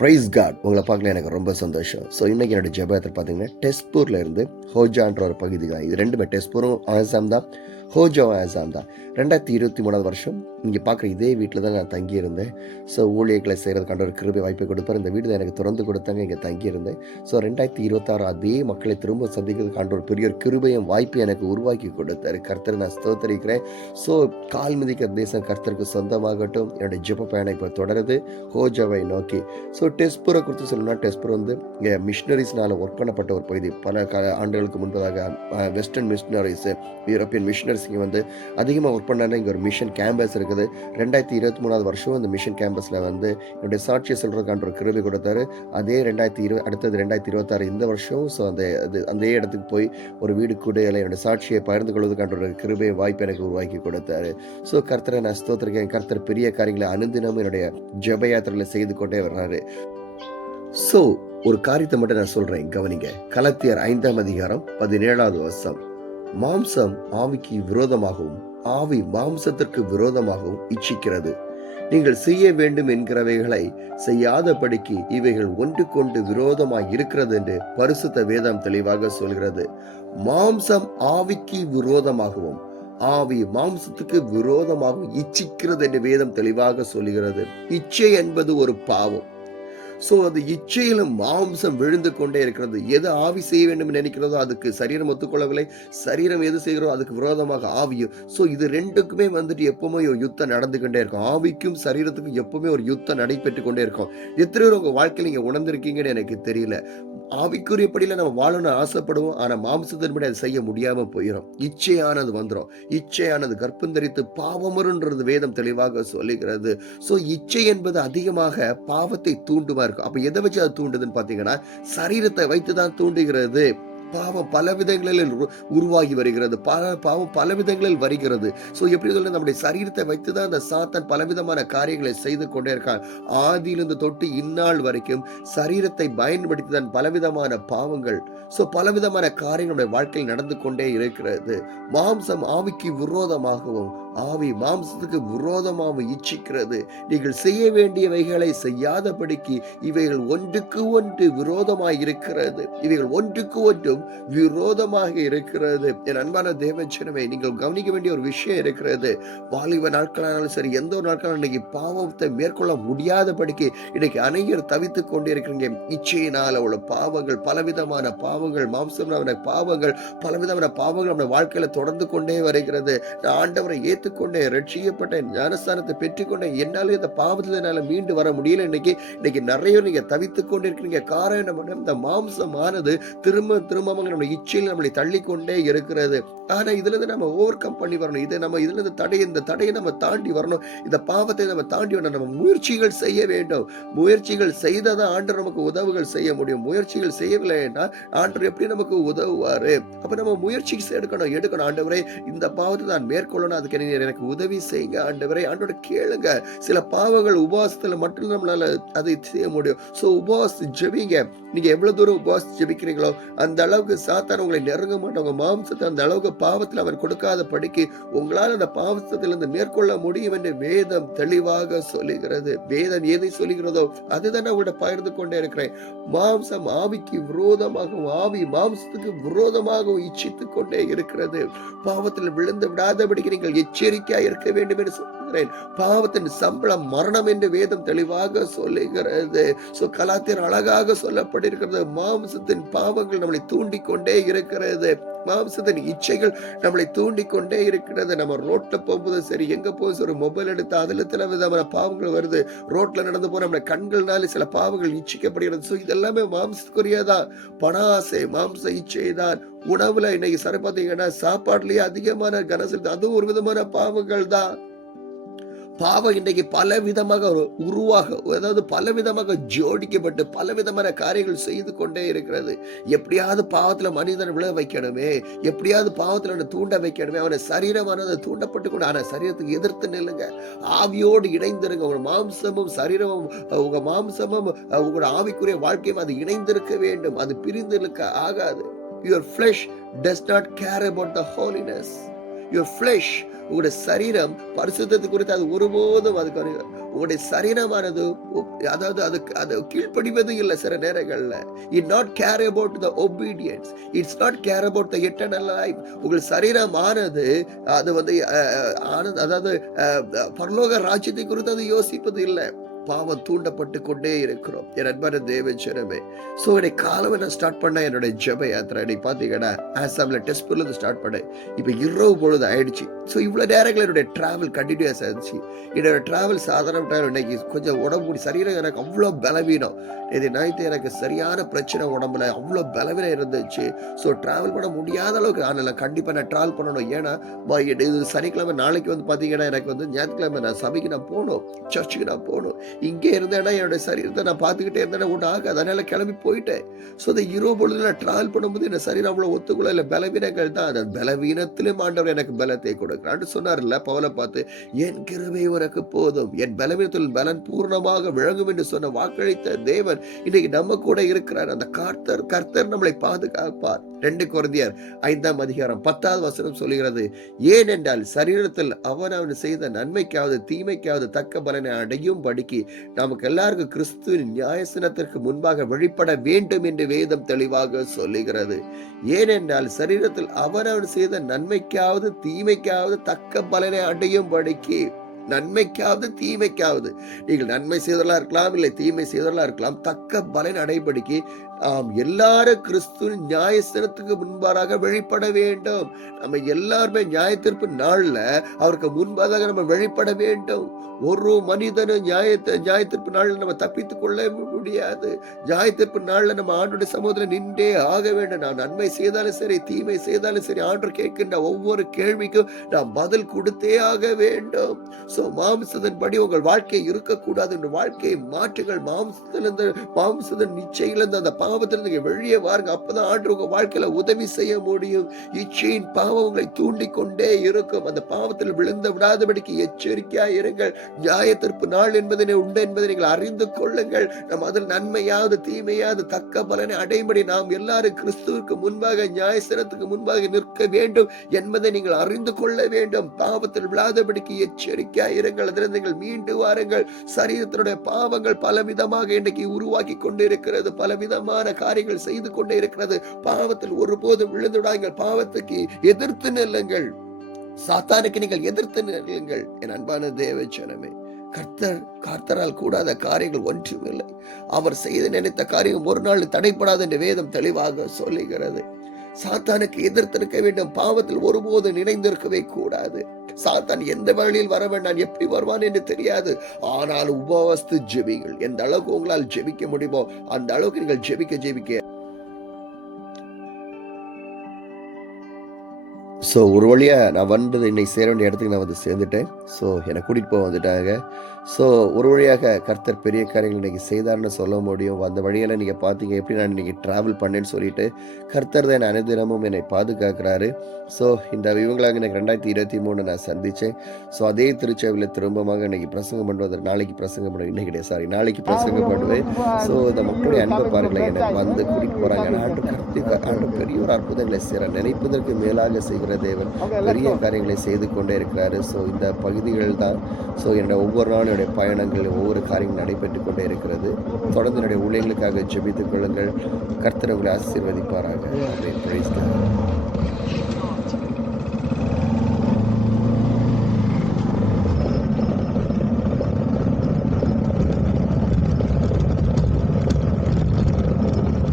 Price God, உங்களை பார்க்கல எனக்கு ரொம்ப சந்தோஷம். ஸோ இன்றைக்கி என்னோடய ஜெபத்தில் பார்த்தீங்கன்னா டெஸ்பூரில் இருந்து ஹோஜான்ற ஒரு பகுதி தான். இது ரெண்டுமே டெஸ்பூரும் ஆசாம் தான், ஹோஜாவும் ஆசாம் தான். 2023 வருஷம் இங்கே பார்க்குற இதே வீட்டில் தான் நான் தங்கியிருந்தேன். ஸோ ஊழியர்களை செய்கிறதுக்கான ஒரு கிருபை வாய்ப்பை கொடுப்பார். இந்த வீடு தான் எனக்கு திறந்து கொடுத்தாங்க, இங்கே தங்கியிருந்தேன். ஸோ 2026 அதே மக்களை திரும்ப சந்திக்கிறதுக்கான ஒரு பெரிய ஒரு கிருபையும் வாய்ப்பை எனக்கு உருவாக்கி கொடுத்தாரு. கர்த்தரை நான் ஸ்தோத்தரிக்கிறேன். ஸோ கால் மிதிக்கிற தேசம் கர்த்தருக்கு சொந்தமாகட்டும். என்னுடைய ஜெப பயணம் இப்போ தொடருது ஹோஜாவை நோக்கி. ஸோ டெஸ்பூரை குறித்து சொல்லணும்னா, டெஸ்பூர் வந்து இங்கே மிஷினரிஸ்னால் ஒர்க் பண்ணப்பட்ட ஒரு பகுதி. பல ஆண்டுகளுக்கு முன்பதாக வெஸ்டர்ன் மிஷினரிஸ், யூரோப்பியன் மிஷினரிஸ் இங்கே வந்து அதிகமாக ஒர்க் பண்ணாங்க. இங்கே ஒரு மிஷன் கேம்பஸ் இருக்குது. 2023 வருஷம் அந்த மிஷன் கேம்பஸில் வந்து என்னுடைய சாட்சியை சொல்கிறதுக்கான ஒரு கிருபை கொடுத்தாரு. அதே 2020 அடுத்தது 2026 இந்த வருஷம். ஸோ அந்த இடத்துக்கு போய் ஒரு வீடு கூட என்னுடைய சாட்சியை பகிர்ந்து கொள்வதற்கான ஒரு கிருபை வாய்ப்பு எனக்கு உருவாக்கி கொடுத்தாரு. ஸோ கர்த்தரை நான் ஸ்தோத்திரிக்கிறேன். கர்த்தர் பெரிய காரியங்களை அனுதினமும் என்னுடைய ஜெப யாத்திரையில் செய்து கொண்டே வர்றாரு. ஸோ ஒரு காரியத்தை மட்டும் நான் சொல்றேன், கவனிங்க. கலாத்தியர் 5ஆம் அதிகாரம் 17வது வசனம். மாம்சம் ஆவிக்கு விரோதமாகவும் ஆவி மாம்சத்திற்கு விரோதமாகவும் இச்சிக்கிறது. நீங்கள் செய்ய வேண்டும் என்கிறவைகளை செய்யாதபடிக்கு இவைகள் ஒன்றுக்கொண்டு விரோதமாய் இருக்கிறது என்று பரிசுத்த வேதம் தெளிவாக சொல்கிறது. மாம்சம் ஆவிக்கு விரோதமாகவும் ஆவி மாம்சத்துக்கு விரோதமாகவும் இச்சிக்கிறது என்று வேதம் தெளிவாக சொல்கிறது. இச்சை என்பது ஒரு பாவம். ஸோ அந்த இச்சையிலும் மாம்சம் விழுந்து கொண்டே இருக்கிறது. எது ஆவி செய்ய வேண்டும் நினைக்கிறதோ அதுக்கு சரீரம் ஒத்துக்கொள்ளவில்லை, சரீரம் எது செய்கிறதோ அதுக்கு விரோதமாக ஆவியும். ஸோ இது ரெண்டுக்குமே வந்துட்டு எப்பவுமே ஒரு யுத்தம் நடந்து கொண்டே இருக்கும். ஆவிக்கும் சரீரத்துக்கும் எப்பவுமே ஒரு யுத்தம் நடைபெற்று கொண்டே இருக்கும். எத்தனை பேர் உங்க வாழ்க்கையில் நீங்க உணர்ந்திருக்கீங்கன்னு எனக்கு தெரியல. ஆவிக்குரியபடியில நம்ம வாழணும்னு ஆசைப்படுவோம், ஆனா மாம்சத்தின்படி அதை செய்ய முடியாம போயிடும். இச்சையானது வந்துடும். இச்சையானது கர்ப்பம் தரித்து பாவமருன்றது வேதம் தெளிவாக சொல்லுகிறது. ஸோ இச்சை என்பது அதிகமாக பாவத்தை தூண்டுமா இருக்கும். அப்ப எதை வச்சு அது தூண்டுதுன்னு பாத்தீங்கன்னா, சரீரத்தை வைத்துதான் தூண்டுகிறது. பாவம் பல விதங்களில் உருவாகி வருகிறது. பாவம் பல விதங்களில் வருகிறது. ஸோ எப்படி சொல்ல, நம்முடைய சரீரத்தை வைத்துதான் அந்த சாத்தான் பலவிதமான காரியங்களை செய்து கொண்டே இருக்கான். ஆதியிலிருந்து தொட்டு இந்நாள் வரைக்கும் சரீரத்தை பயன்படுத்தி தான் பலவிதமான பாவங்கள், ஸோ பலவிதமான காரியங்களுடைய வாழ்க்கையில் நடந்து கொண்டே இருக்கிறது. மாம்சம் ஆவிக்கு விரோதமாகவும் ஆவி மாம்சத்துக்கு விரோதமாகவும் இச்சிக்கிறது. நீங்கள் செய்ய வேண்டியவைகளை செய்யாதபடிக்கு இவைகள் ஒன்றுக்கு ஒன்று விரோதமாய் இருக்கிறது. இவைகள் ஒன்றுக்கு ஒன்றும் விரோதமாக இருக்கிறது. என் அன்பான தேவஜனமே, நீங்கள் கவனிக்க வேண்டிய ஒரு விஷயம் இருக்கிறது. வாலிப நாட்களானாலும் சரி, எந்த ஒரு நாட்களாலும் இன்னைக்கு பாவத்தை மேற்கொள்ள முடியாதபடிக்கு இன்னைக்கு அநேகர் தவித்துக் கொண்டே இருக்கிறீங்க. இச்சையினால் உள்ள பாவங்கள், பலவிதமான பாவங்கள், மாம்சம் பாவங்கள், பலவிதமான பாவங்கள் நம்ம வாழ்க்கையில தொடர்ந்து கொண்டே வருகிறது. நான் ஆண்டவரை ஏற்றுக்கொண்டே ரட்சிக்கப்பட்ட ஞானஸ்தானத்தை பெற்றுக்கொண்டே என்னால இந்த பாவத்தினால மீண்டு வர முடியல. இன்னைக்கு நிறைய நீங்க தவித்துக் கொண்டே இருக்கிறீங்க. காரணம் இந்த மாம்சமானது திரும்ப நம்முடைய இச்சையில் நம்மளை தள்ளி கொண்டே இருக்கிறது. ஆனா இதுல இருந்து நம்ம ஓவர் கம் பண்ணி வரணும். இதுல இருந்து இந்த தடையை நம்ம தாண்டி வரணும். இந்த பாவத்தை நம்ம தாண்டி வரணும். நம்ம முயற்சிகள் செய்ய வேண்டும். முயற்சிகள் செய்ததான் ஆண்டவர் நமக்கு உதவுகள் செய்ய முடியும். முயற்சிகள் செய்யவில்லை என்றால் ஆண்டவர் எப்படி நமக்கு உதவுவாரு? அப்ப நம்ம முயற்சி எடுக்கணும். ஆண்டவரே, இந்த பாவத்தை நான் மேற்கொள்ளணும், அதுக்கு எனக்கு உதவி செய்யுங்க ஆண்டவரே. ஆண்டோட கேளுங்க. சில பாவங்கள் உபவாசத்துல மட்டும் நம்மளால அதை செய்ய முடியும். சோ உபவாசம் ஜெபிங்க. நீங்க எவ்வளவு தூரம் உபவாசம் ஜெபிக்கிறீங்களோ அந்த அளவுக்கு சாத்தான் உங்களை நெருங்க மாட்டாங்க. மாம்சத்தை அந்த அளவுக்கு பாவத்தில் அவன் கொடுக்காத படிக்கு உங்களால் அந்த பாவத்திலிருந்து மேற்கொள்ள முடியும் என்று வேதம் தெளிவாக சொல்லுகிறது. வேதம் எதை சொல்லுகிறதோ அதுதான் உங்கள்ட்ட பகிர்ந்து கொண்டே இருக்கிறேன். மாம்சம் ஆவிக்கு விரோதமாகவும் ஆவி மாம்சத்துக்கு விரோதமாகவும் இச்சித்துக் கொண்டே இருக்கிறது. பாவத்தில் விழுந்து விடாதபடிக்கு நீங்கள் எச்சரிக்கையா இருக்க வேண்டும் என்று சொல்லுகிறேன். பாவத்தின் சம்பளம் மரணம் என்று வேதம் தெளிவாக சொல்லுகிறது. கலாத்தியர் அழகாக சொல்லப்பட்டிருக்கிறது. மாம்சத்தின் பாவங்கள் நம்மளை தூண்டி கொண்டே இருக்கிறது. மாம்சத்தின் இச்சைகள் நம்மளை தூண்டி கொண்டே இருக்கிறது. நம்ம ரோட்ல போகும்போது சரி, எங்க போகுது, ஒரு மொபைல் எடுத்து அதுல சில விதமான பாவங்கள் வருது. ரோட்ல நடந்து போன நம்ம கண்கள்னால சில பாவங்கள் இச்சிக்கப்படுகிறது. ஸோ இதெல்லாமே மாம்சத்துக்குரியதான். பண ஆசை மாம்ச இச்சை தான். உணவுல இன்னைக்கு சரி பார்த்தீங்கன்னா சாப்பாடுலயே அதிகமான கனசல், அதுவும் ஒரு விதமான பாவங்கள் தான். பாவம் இன்றைக்கு பல விதமாக அதாவது பல விதமாக ஜோடிக்கப்பட்டு பல விதமான காரியங்கள் செய்து கொண்டே இருக்கிறது. எப்படியாவது பாவத்துல மனிதன் விழ வைக்கணுமே, எப்படியாவது பாவத்துல தூண்ட வைக்கணுமே. அவனை சரீரமானது தூண்டப்பட்டு கொண்டு, ஆனா சரீரத்துக்கு எதிர்த்து நில்லுங்க. ஆவியோடு இணைந்திருங்க. உங்க மாம்சமும் சரீரமும், உங்க மாம்சமும் உங்களோட ஆவிக்குரிய வாழ்க்கையும் அது இணைந்திருக்க வேண்டும். அது பிரிந்து இருக்க ஆகாது. Your flesh does not care about the holiness. Your flesh, உங்களுடைய சரீரம் பரிசுத்தத்தை குறித்து அது ஒருபோதும் உங்களுடைய சரீரமானது அதாவது அது கீழ்ப்படிவது இல்லை. சில நேரங்கள்ல it not care about the obedience, it's not care about the eternal life. உங்கள் சரீரமானது அது வந்து அதாவது பரலோக ராஜ்யத்தை குறித்து அது யோசிப்பது இல்லை. பாவம் தூண்டப்பட்டு கொண்டே இருக்கிறோம் என் அன்பான தேவச்சனமே. ஸோ என்னை காலம் நான் ஸ்டார்ட் பண்ண என்னுடைய ஜெப யாத்திரை இன்னைக்கு பார்த்தீங்கன்னா ஆசாமில் டெஸ்ட்பூர்லேருந்து ஸ்டார்ட் பண்ணேன். இப்போ இரவு பொழுது ஆயிடுச்சு. ஸோ இவ்வளோ நேரங்கள் என்னுடைய ட்ராவல் கண்டினியூஸ் ஆயிடுச்சு. என்னோட ட்ராவல் சாதாரண இன்னைக்கு கொஞ்சம் உடம்பு சரீரம் எனக்கு அவ்வளோ பலவீனம். இது நைட்டு எனக்கு சரியான பிரச்சனை, உடம்புல அவ்வளோ பலவீனம் இருந்துச்சு. ஸோ ட்ராவல் பண்ண முடியாத அளவுக்கு ஆனால் கண்டிப்பாக நான் ட்ராவல் பண்ணணும். ஏன்னா இது சனிக்கிழமை நாளைக்கு வந்து பார்த்தீங்கன்னா எனக்கு வந்து ஞாயிற்றுக்கிழமை நான் சபைக்கு நான் போகணும், சர்ச்சுக்கு நான் போகணும். இங்கே இருந்தேன்னா என்னோட சரீரத்தை நான் பார்த்துக்கிட்டே இருந்தேன்னா ஒன்றும் ஆகாது. அதனால கிளம்பி போயிட்டேன். ஸோ அந்த இரவு பொழுது நான் ட்ராவல் பண்ணும்போது என் சரீரம் அவ்வளோ ஒத்துக்குள்ள இல்லை, பலவீனங்கள் தான். அந்த பலவீனத்திலும் ஆண்டவர் எனக்கு பலத்தை கொடுக்கிறான்னு சொன்னார்ல பவுலை பார்த்து, என் கிருபை உனக்கு போதும், என் பலவீனத்தில் பலன் பூர்ணமாக விளங்கும் என்று சொன்ன வாக்களித்த தேவன் இன்னைக்கு நம்ம கூட இருக்கிறார். அந்த கர்த்தர் நம்மளை பாதுகாப்பார். 2 கொரிந்தியர் 5ஆம் அதிகாரம் 10வது வசனம் சொல்லுகிறது, ஏனென்றால் சரீரத்தில் அவன் செய்த நன்மைக்காவது தீமைக்காவது தக்க பலனை அடையும் படிக்கு நமக்கு எல்லாருக்கும் கிறிஸ்துவின் நியாயசனத்திற்கு முன்பாக வெளிப்பட வேண்டும் என்று வேதம் தெளிவாக சொல்லுகிறது. ஏனென்றால் சரீரத்தில் அவன் செய்த நன்மைக்காவது தீமைக்காவது தக்க பலனை அடையும் படிக்கு, நன்மைக்காவது தீமைக்காவது, நீங்கள் நன்மை செய்தவர்களா இருக்கலாம், இல்லை தீமை செய்தவர்களா இருக்கலாம், தக்க பலன் அடைபடிக்கு எல்லாரும் கிறிஸ்துவின் நியாயஸ்தலத்துக்கு முன்பாக வெளிப்பட வேண்டும். நம்ம எல்லாருமே நியாயத்தீர்ப்பு நாள்ல அவருக்கு முன்பாக நம்ம வெளிப்பட வேண்டும். ஒரு மனிதனும் நியாயத்தீர்ப்பு நாள்ல நம்ம தப்பித்துக் கொள்ள முடியாது. நியாயத்தீர்ப்பு நாள்ல நம்ம ஆண்டுடைய சமூகத்தில் நின்றே ஆக வேண்டும். நான் நன்மை செய்தாலும் சரி தீமை செய்தாலும் சரி, ஆண்டு கேட்கின்ற ஒவ்வொரு கேள்விக்கும் நாம் பதில் கொடுத்தே ஆக வேண்டும். சோ மாம்சத்தின் படி உங்கள் வாழ்க்கை இருக்கக்கூடாது. உங்கள் வாழ்க்கையை மாற்றுங்கள். மாம்சத்தின் நிச்சயிலிருந்து அந்த பாவத்திலிருந்து நீங்க வெளியே வாருங்க. அப்பதான் ஆண்டு உங்க வாழ்க்கையில உதவி செய்ய முடியும். இச்சையின் பாவம் உங்களை தூண்டிக் கொண்டே இருக்கும். அந்த பாவத்தில் விழுந்து விடாதபடிக்கு எச்சரிக்கையா இருங்கள். நியாயத்தீர்ப்பு நாள் என்பதனை உண்டு என்பதை நீங்கள் அறிந்து கொள்ளுங்கள். நம்ம அதில் நன்மையாவது தீமையாவது தக்க பலனை அடைபடி நாம் எல்லாரும் கிறிஸ்துவுக்கு முன்பாக நியாயஸ்தலத்துக்கு முன்பாக நிற்க வேண்டும் என்பதை நீங்கள் அறிந்து கொள்ள வேண்டும். பாவத்தில் விழாதபடிக்கு எச்சரிக்கையா இருங்கள். அதில் நீங்கள் மீண்டு வாருங்கள். சரீரத்தினுடைய பாவங்கள் பலவிதமாக இன்றைக்கு உருவாக்கி கொண்டிருக்கிறது. பலவிதமான காரியங்கள் செய்து கொண்டே இருக்கிறது. பாவத்தில் ஒருபோதும் விழுந்துடாங்கள். பாவத்துக்கு எதிர்த்து நில்லுங்கள். சாத்தானுக்கு நீங்கள் எதிர்த்து நில்லுங்கள். என் அன்பான தேவச்சனமே, கர்த்தரால் கூடாத காரியங்கள் ஒன்றுமில்லை. அவர் செய்து நினைத்த காரியம் ஒரு நாள் தடைப்படாது என்று வேதம் தெளிவாக சொல்லுகிறது. சாத்தானுக்கு எதிர்த்திருக்க வேண்டும். பாவத்தில் ஒருபோது நினைந்திருக்கவே கூடாது. சாத்தான் எந்த வழியில் வர வேண்டாம், எப்படி வருவான் என்று தெரியாது. ஆனால் உபவாசித்து ஜெபிங்கள். எந்த அளவுக்கு உங்களால் ஜெபிக்க முடியுமோ அந்த அளவுக்கு நீங்கள் ஜெபிக்க ஸோ ஒரு வழியாக நான் வந்தது இன்னைக்கு சேர வேண்டிய இடத்துக்கு நான் வந்து சேர்ந்துட்டேன். ஸோ என்னை கூட்டிகிட்டு போக வந்துட்டாங்க. ஸோ ஒரு வழியாக கர்த்தர் பெரிய காரியங்கள் இன்றைக்கி செய்தார்னு சொல்ல முடியும். அந்த வழியில் நீங்கள் பார்த்தீங்க எப்படி நான் இன்றைக்கி ட்ராவல் பண்ணேன்னு சொல்லிட்டு கர்த்தர் தான் அனுதினமும் என்னை பாதுகாக்கிறாரு. ஸோ இந்த இவங்களாக எனக்கு 2023 நான் சந்தித்தேன். ஸோ அதே திருச்சபையில் திரும்பமாக இன்றைக்கி பிரசங்கம் பண்ணுவது, நாளைக்கு பிரசங்கம் பண்ணுவேன், இன்றைக்கி கிடையாது நாளைக்கு பிரசங்கம் பண்ணுவேன். ஸோ இந்த மக்களுடைய அன்பை பாருங்களேன், எனக்கு வந்து கூட்டிகிட்டு போகிறாங்க. ஆண்டு பெரிய ஒரு அற்புதங்களை செய்கிறார். நினைப்பதற்கு மேலாக செய்கிற தேவன் பெரிய காரியங்களை செய்து கொண்டே இருக்கிறாரு. ஸோ இந்த பகுதிகள் தான் ஸோ என்னுடைய ஒவ்வொரு நாளும் என்னுடைய பயணங்கள் ஒவ்வொரு காரியங்கள் நடைபெற்று கொண்டே இருக்கிறது. தொடர்ந்து என்னுடைய ஊழியர்களுக்காக ஜெபித்துக் கொள்ளுங்கள். கர்த்தர் உங்களை ஆசீர்வதிப்பாராக.